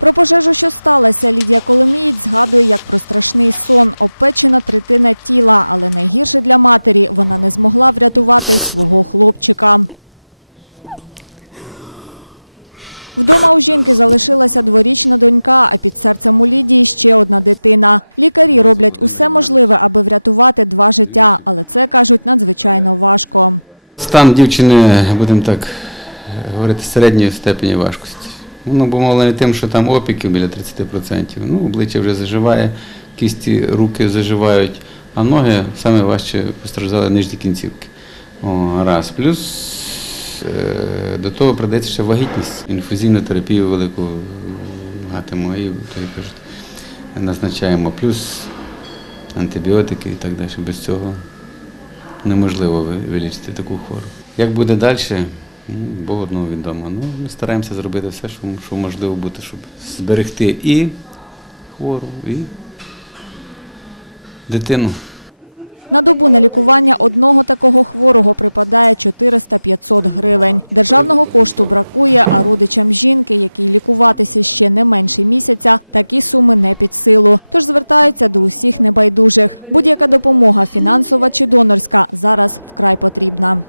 Про пожежу, що сталася, Лідія Коломієць згадує як про страшний сон, опечена третина тіла, але найгірше для матері вона не змогла врятувати свого хлопчика. Вдома у жінки залишилася дворічна донька, а під серцем у Лідії ще одна дитина. Лікарі роблять усе можливе, аби врятувати два життя, але це кажуть надзвичайно важко. Стан дівчини, будемо так говорити, середньої степені важкості. Воно обумовлене тим, що там опіків біля 30%. Ну, обличчя вже заживає, кісті, руки заживають, а ноги саме важче постраждали нижні кінцівки. О, раз. Плюс е, до того прийдеться ще вагітність, інфузійну терапію велику гатимо і то, кажуть, назначаємо. Плюс антибіотики і так далі. Без цього неможливо вилічити таку хвору. Як буде далі, Бог одного відомо. Ну, ми стараємося зробити все, що, що можливо бути, щоб зберегти і хвору, і дитину. На добу на лікування одного такого хворого припадає 400-500 гривень. Державного кошту бракує, а родичам жінки, якій лікуватися ще не менше місяця, такі суми не під силу. Тож звертаються до усіх небайдужих. Будь-яка допомога, фінансова чи донорська, зараз вкрай потрібна.